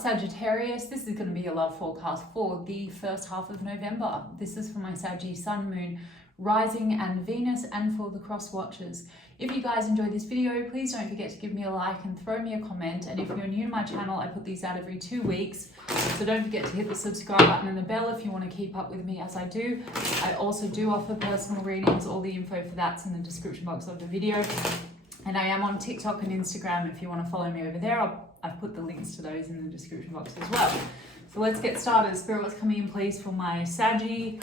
Sagittarius? This is going to be a love forecast for the first half of November. This is for my Sagittarius Sun, Moon, Rising and Venus, and for the cross watchers. If you guys enjoyed this video, please don't forget to give me a like and throw me a comment. And if you're new to my channel, I put these out every 2 weeks. So don't forget to hit the subscribe button and the bell if you want to keep up with me as I do. I also do offer personal readings. All the info for that's in the description box of the video. And I am on TikTok and Instagram if you want to follow me over there. I've put the links to those in the description box as well. So let's get started. Spirit, what's coming in please for my Sagittarius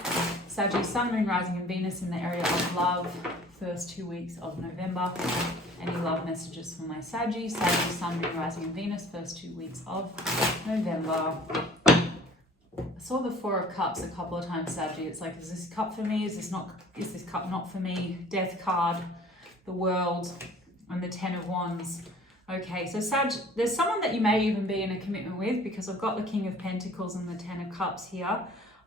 Sun, Moon, Rising and Venus in the area of love, first 2 weeks of November. Any love messages for my Sagittarius Sun, Moon, Rising and Venus, first 2 weeks of November. I saw the Four of Cups a couple of times, Sagittarius. It's like, is this cup for me? Is this cup not for me? Death card, the World, and the Ten of Wands. Okay, so Sag, there's someone that you may even be in a commitment with, because I've got the King of Pentacles and the Ten of Cups here.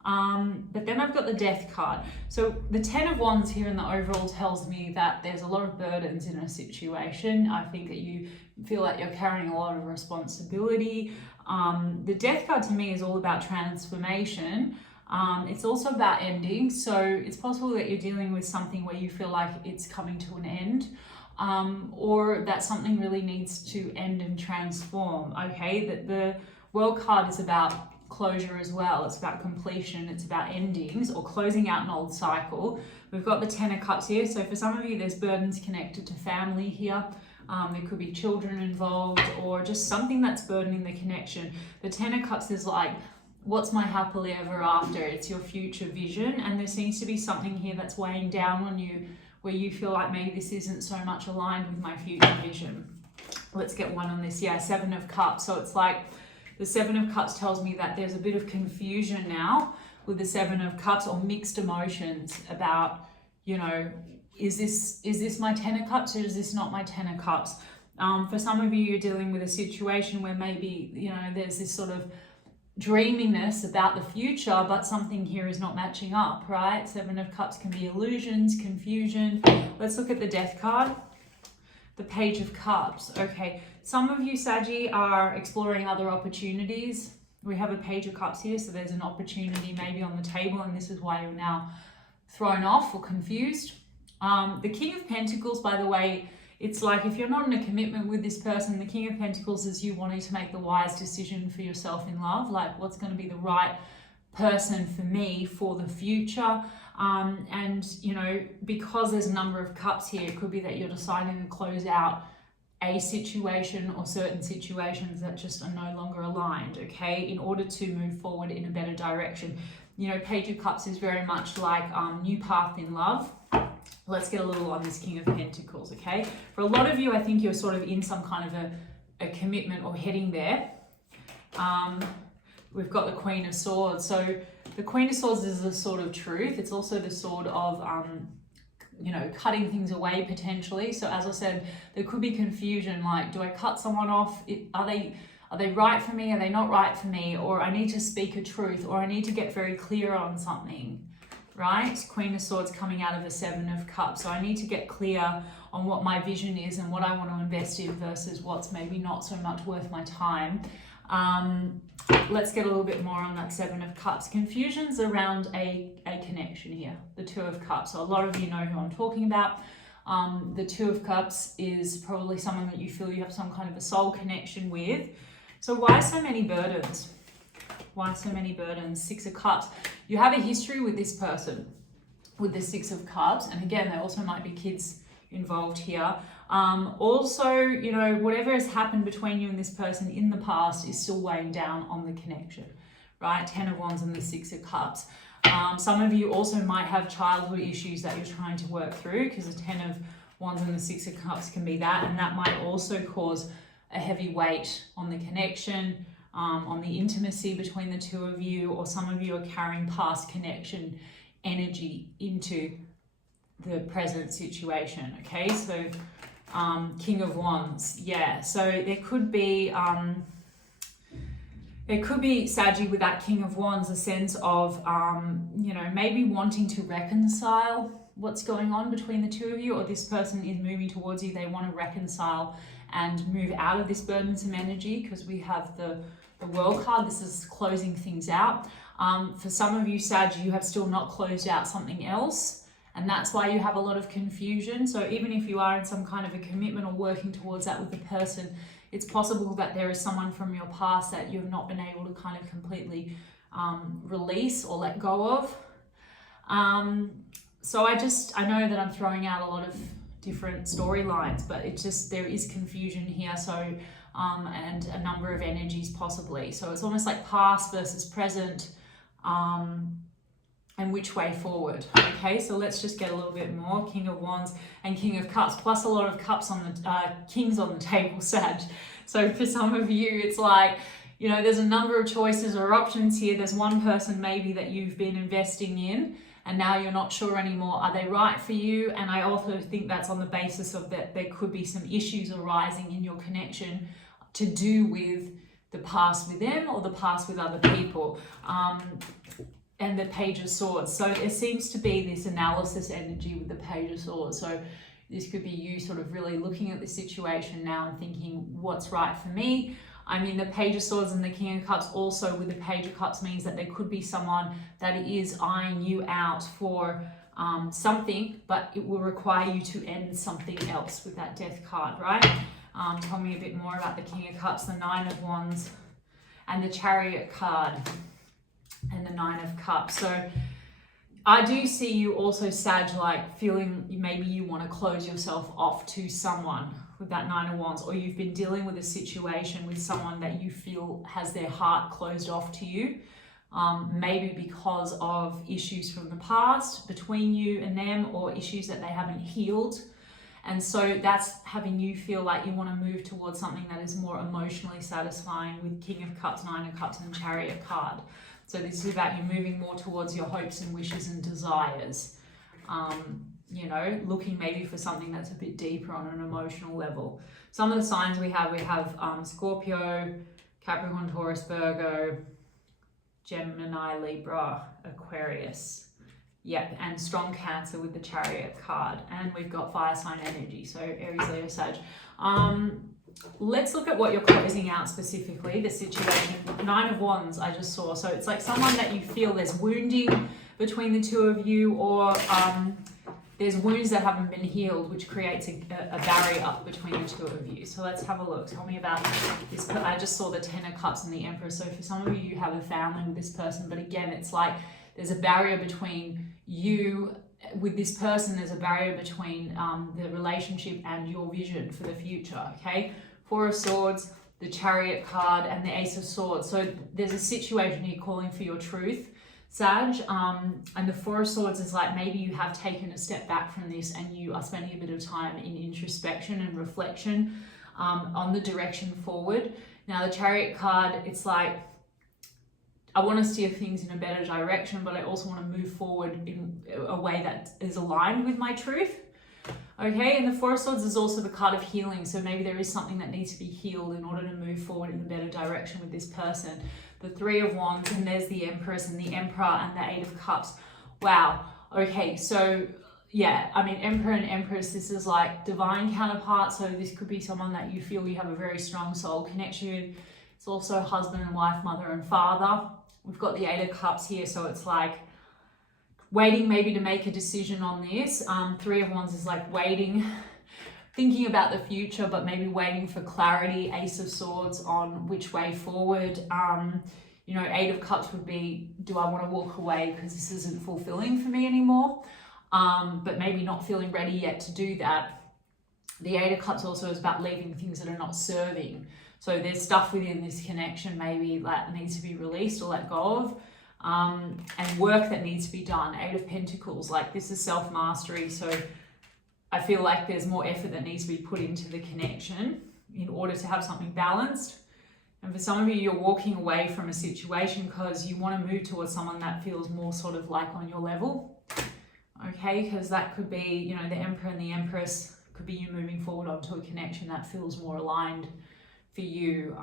But then I've got the Death card. So the Ten of Wands here in the overall tells me that there's a lot of burdens in a situation. I think that you feel like you're carrying a lot of responsibility. The Death card to me is all about transformation. It's also about ending. So it's possible that you're dealing with something where you feel like it's coming to an end. Or that something really needs to end and transform, okay? That the World card is about closure as well. It's about completion. It's about endings or closing out an old cycle. We've got the Ten of Cups here. So for some of you, there's burdens connected to family here. There could be children involved or just something that's burdening the connection. The Ten of Cups is like, what's my happily ever after? It's your future vision. And there seems to be something here that's weighing down on you, where you feel like maybe this isn't so much aligned with my future vision. Let's get one on this. Yeah, Seven of Cups. So it's like the Seven of Cups tells me that there's a bit of confusion now with the Seven of Cups, or mixed emotions about, you know, is this my Ten of Cups or is this not my Ten of Cups? For some of you, you're dealing with a situation where maybe, you know, there's this sort of dreaminess about the future, but something here is not matching up, right? Seven of Cups can be illusions, confusion. Let's look at the Death card. The Page of Cups. Okay, some of you, Saggy, are exploring other opportunities. We have a Page of Cups here, so there's an opportunity maybe on the table, and this is why you're now thrown off or confused. The King of Pentacles, by the way, it's like if you're not in a commitment with this person, the King of Pentacles is you wanting to make the wise decision for yourself in love, like what's going to be the right person for me for the future. And, you know, because there's a number of cups here, it could be that you're deciding to close out a situation or certain situations that just are no longer aligned, okay, in order to move forward in a better direction. You know, Page of Cups is very much like new path in love. Let's get a little on this King of Pentacles, okay? For a lot of you, I think you're sort of in some kind of a commitment or heading there. We've got the Queen of Swords. So the Queen of Swords is the sword of truth. It's also the sword of, you know, cutting things away potentially. So as I said, there could be confusion, like, do I cut someone off? Are they right for me? Are they not right for me? Or I need to speak a truth, or I need to get very clear on something. Right? Queen of Swords coming out of the Seven of Cups. So I need to get clear on what my vision is and what I want to invest in versus what's maybe not so much worth my time. Let's get a little bit more on that Seven of Cups. Confusion's around a connection here, the Two of Cups. So a lot of you know who I'm talking about. The Two of Cups is probably someone that you feel you have some kind of a soul connection with. So why so many burdens? Why so many burdens? Six of Cups. You have a history with this person, with the Six of Cups. And again, there also might be kids involved here. Also, you know, whatever has happened between you and this person in the past is still weighing down on the connection, right? Ten of Wands and the Six of Cups. Some of you also might have childhood issues that you're trying to work through, because the Ten of Wands and the Six of Cups can be that. And that might also cause a heavy weight on the connection, on the intimacy between the two of you, or some of you are carrying past connection energy into the present situation, okay? So King of Wands, yeah, so there could be Saggy with that King of Wands, a sense of you know, maybe wanting to reconcile what's going on between the two of you, or this person is moving towards you, they want to reconcile and move out of this burdensome energy, because we have the World card. This is closing things out. For some of you, Sag, you have still not closed out something else, and that's why you have a lot of confusion. So even if you are in some kind of a commitment or working towards that with the person, it's possible that there is someone from your past that you've not been able to kind of completely release or let go of. So I know that I'm throwing out a lot of different storylines, but it's just, there is confusion here. So, and a number of energies possibly. So it's almost like past versus present, and which way forward. Okay, so let's just get a little bit more. King of Wands and King of Cups, plus a lot of cups on the, kings on the table, Sag. So for some of you, it's like, you know, there's a number of choices or options here. There's one person maybe that you've been investing in, and now you're not sure anymore, are they right for you? And I also think that's on the basis of that there could be some issues arising in your connection to do with the past with them or the past with other people. And the Page of Swords. So there seems to be this analysis energy with the Page of Swords. So this could be you sort of really looking at the situation now and thinking, what's right for me? I mean, the Page of Swords and the King of Cups also with the Page of Cups means that there could be someone that is eyeing you out for something, but it will require you to end something else with that Death card, right? Tell me a bit more about the King of Cups, the Nine of Wands, and the Chariot card, and the Nine of Cups. So I do see you also, Sag, like feeling maybe you want to close yourself off to someone with that Nine of Wands, or you've been dealing with a situation with someone that you feel has their heart closed off to you, maybe because of issues from the past between you and them, or issues that they haven't healed. And so that's having you feel like you want to move towards something that is more emotionally satisfying with King of Cups, Nine of Cups, and Chariot card. So this is about you moving more towards your hopes and wishes and desires. You know, looking maybe for something that's a bit deeper on an emotional level. Some of the signs we have Scorpio, Capricorn, Taurus, Virgo, Gemini, Libra, Aquarius. Yep, and strong Cancer with the Chariot card. And we've got fire sign energy, so Aries, Leo, Sag. Let's look at what you're closing out specifically, the situation. Nine of Wands I just saw. So it's like someone that you feel there's wounding between the two of you, or there's wounds that haven't been healed, which creates a barrier up between the two of you. So let's have a look. Tell me about this. I just saw the Ten of Cups and the Emperor. So for some of you, you have a family with this person, but again, it's like there's a barrier between you with this person. There's a barrier between the relationship and your vision for the future, okay? Four of Swords, the Chariot card, and the Ace of Swords. So there's a situation here calling for your truth, Sag. And the Four of Swords is like maybe you have taken a step back from this and you are spending a bit of time in introspection and reflection on the direction forward. Now the Chariot card, it's like, I want to steer things in a better direction, but I also want to move forward in a way that is aligned with my truth. Okay, and the Four of Swords is also the card of healing. So maybe there is something that needs to be healed in order to move forward in a better direction with this person. The Three of Wands, and there's the Empress and the Emperor and the Eight of Cups. Wow. Okay, so yeah, I mean, Emperor and Empress, this is like divine counterparts. So this could be someone that you feel you have a very strong soul connection with. It's also husband and wife, mother and father. We've got the Eight of Cups here, so it's like waiting maybe to make a decision on this. Three of Wands is like waiting, thinking about the future, but maybe waiting for clarity. Ace of Swords on which way forward. You know, Eight of Cups would be, do I want to walk away because this isn't fulfilling for me anymore? But maybe not feeling ready yet to do that. The Eight of Cups also is about leaving things that are not serving. So there's stuff within this connection maybe that needs to be released or let go of, and work that needs to be done. Eight of Pentacles, like this is self-mastery. So I feel like there's more effort that needs to be put into the connection in order to have something balanced. And for some of you, you're walking away from a situation because you want to move towards someone that feels more sort of like on your level. Okay, because that could be, you know, the Emperor and the Empress could be you moving forward onto a connection that feels more aligned for you,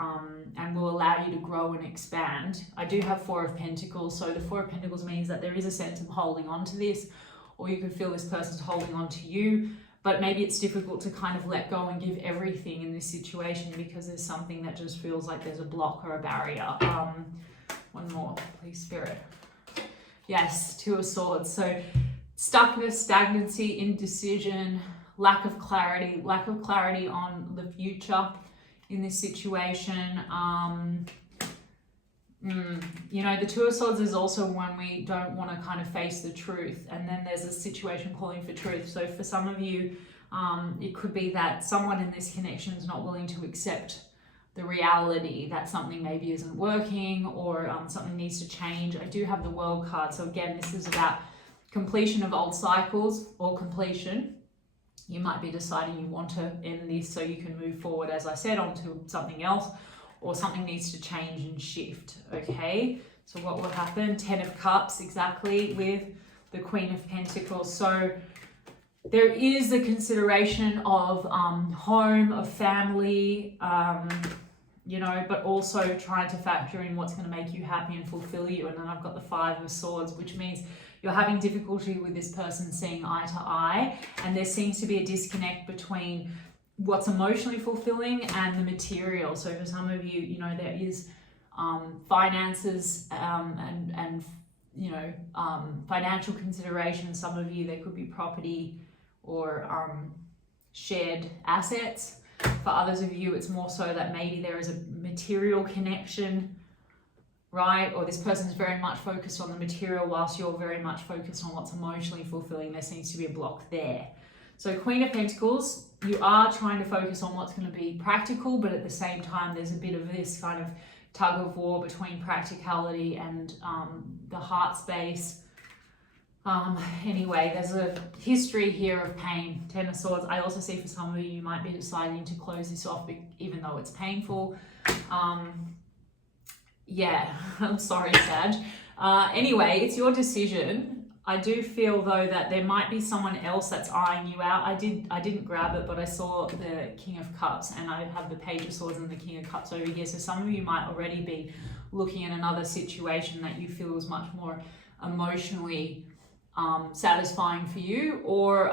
and will allow you to grow and expand. I do have Four of Pentacles, so the Four of Pentacles means that there is a sense of holding on to this, or you could feel this person's holding on to you, but maybe it's difficult to kind of let go and give everything in this situation because there's something that just feels like there's a block or a barrier. One more, please, Spirit. Yes, Two of Swords. So stuckness, stagnancy, indecision, lack of clarity on the future in this situation. You know, the Two of Swords is also when we don't want to kind of face the truth, and then there's a situation calling for truth. So for some of you, it could be that someone in this connection is not willing to accept the reality that something maybe isn't working, or something needs to change. I do have the World card. So again, this is about completion of old cycles or completion. You might be deciding you want to end this so you can move forward, as I said, onto something else, or something needs to change and shift, okay? So what will happen? 10 of Cups, exactly, with the Queen of Pentacles. So there is a consideration of home, of family, you know, but also trying to factor in what's going to make you happy and fulfill you. And then I've got the Five of Swords, which means you're having difficulty with this person seeing eye to eye, and there seems to be a disconnect between what's emotionally fulfilling and the material. So for some of you, you know, there is finances and you know, financial considerations. Some of you, there could be property or shared assets. For others of you, it's more so that maybe there is a material connection, right? Or this person's very much focused on the material whilst you're very much focused on what's emotionally fulfilling. There seems to be a block there. So Queen of Pentacles, you are trying to focus on what's going to be practical, but at the same time, there's a bit of this kind of tug of war between practicality and the heart space. Anyway, there's a history here of pain. 10 of Swords. I also see for some of you, you might be deciding to close this off even though it's painful. Yeah, I'm sorry, Sag. Anyway, it's your decision. I do feel though that there might be someone else that's eyeing you out. I didn't grab it, but I saw the King of Cups, and I have the Page of Swords and the King of Cups over here. So some of you might already be looking at another situation that you feel is much more emotionally satisfying for you, or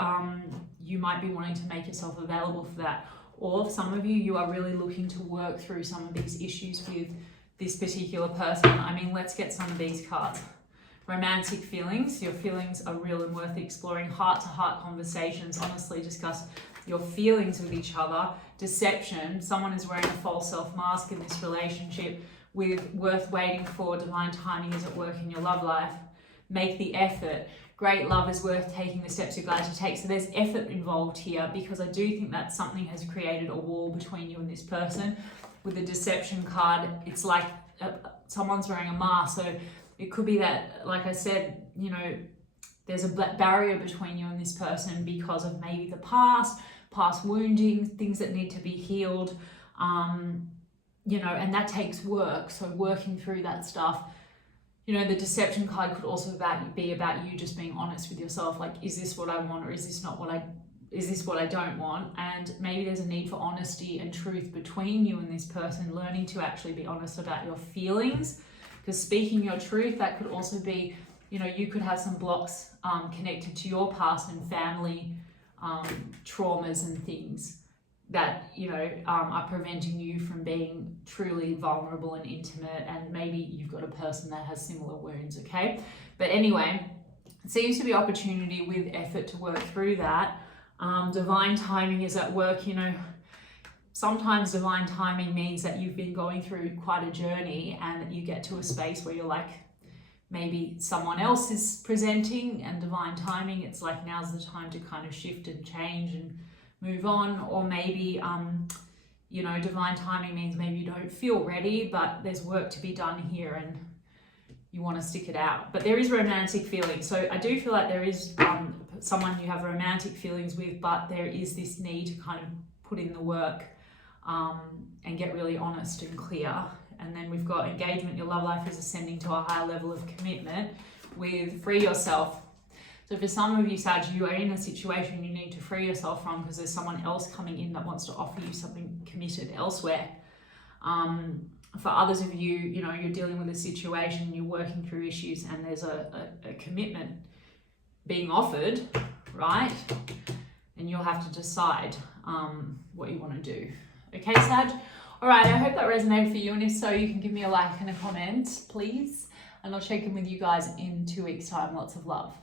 you might be wanting to make yourself available for that. Or some of you, you are really looking to work through some of these issues with this particular person. I mean, let's get some of these cards. Romantic feelings. Your feelings are real and worth exploring. Heart-to-heart conversations. Honestly, discuss your feelings with each other. Deception. Someone is wearing a false self-mask in this relationship. With worth waiting for. Divine timing is at work in your love life. Make the effort. Great love is worth taking the steps you're glad to take. So there's effort involved here, because I do think that something has created a wall between you and this person. With the deception card, it's like someone's wearing a mask. So it could be that, like I said, you know, there's a barrier between you and this person because of maybe the past wounding, things that need to be healed, you know, and that takes work. So working through that stuff. You know, the deception card could also be about you just being honest with yourself. Like, is this what I want, or is this not is this what I don't want? And maybe there's a need for honesty and truth between you and this person, learning to actually be honest about your feelings. Because speaking your truth, that could also be, you know, you could have some blocks connected to your past and family traumas and things that, you know, are preventing you from being truly vulnerable and intimate. And maybe you've got a person that has similar wounds, okay? But anyway, it seems to be opportunity with effort to work through that. Divine timing is at work, you know. Sometimes divine timing means that you've been going through quite a journey and that you get to a space where you're like, maybe someone else is presenting, and divine timing, it's like now's the time to kind of shift and change and move on. Or maybe, you know, divine timing means maybe you don't feel ready, but there's work to be done here and you want to stick it out. But there is romantic feelings. So I do feel like there is someone you have romantic feelings with, but there is this need to kind of put in the work and get really honest and clear. And then we've got engagement. Your love life is ascending to a higher level of commitment with free yourself. So for some of you, Sag, you are in a situation you need to free yourself from because there's someone else coming in that wants to offer you something committed elsewhere. For others of you, you know, you're dealing with a situation, you're working through issues, and there's a commitment being offered, right? And and you'll have to decide what you want to do. Okay, Sag? All right, I hope that resonated for you, and if so, you can give me a like and a comment, please, and I'll check in with you guys in 2 weeks' time. Lots of love.